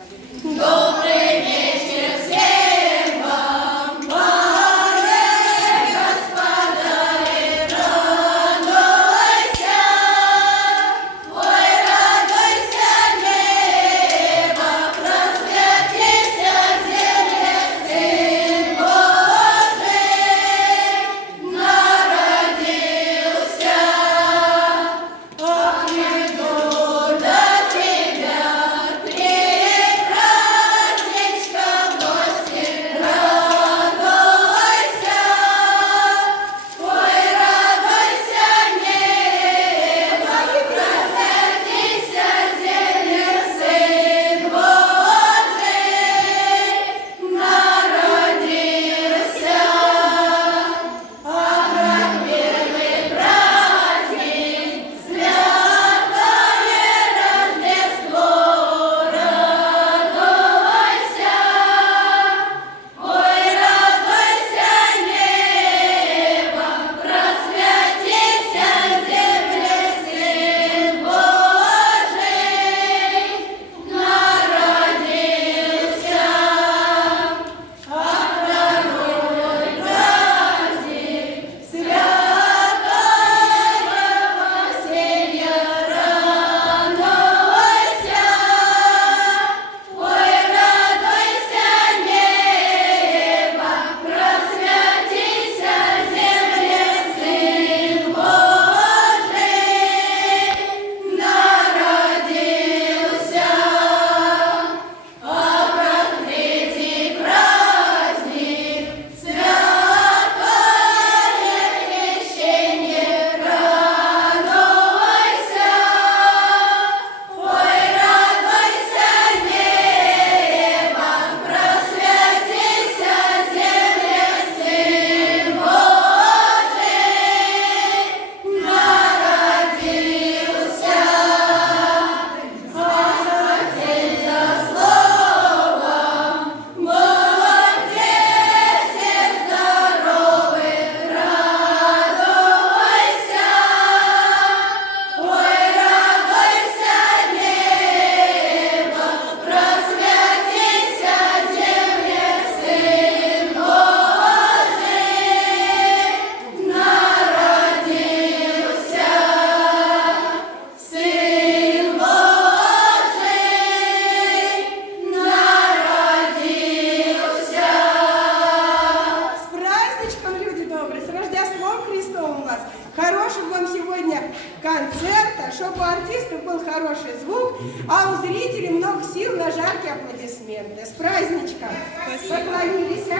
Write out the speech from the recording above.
Добрый вечер всем вам, пане господари, радуйся, ой, радуйся, небо, просветися, земле, Сын Божий народился. Ах, иду до тебя, праздничка в гости, радуйся, ой, радуйся, небо, просветися, земле, Сын Божий народился. Ах, как первый праздник, святое Рождество, радуйся, ой, радуйся, небо, просветися, земле, Сын Божий народился. А второй праздник, святое Василия, радуйся, ой, радуйся, небо, просветися, земле, Сын Божий народился. А как третий праздник, святое крещение, радуйся, ой, радуйся, небо, просветися, земле, Сын Божий народился. Отец за словом, младенец здоровый, радуйся, ой, радуйся, небо, просветися, земле, Сын Божий народился. Сын Божий народился. С праздничком, люди добрые, с Рождеством Христовым вас. Хороших вам сегодня концерта, чтобы у артистов был хороший звук, а у зрителей много сил на жаркие аплодисменты. С праздничком!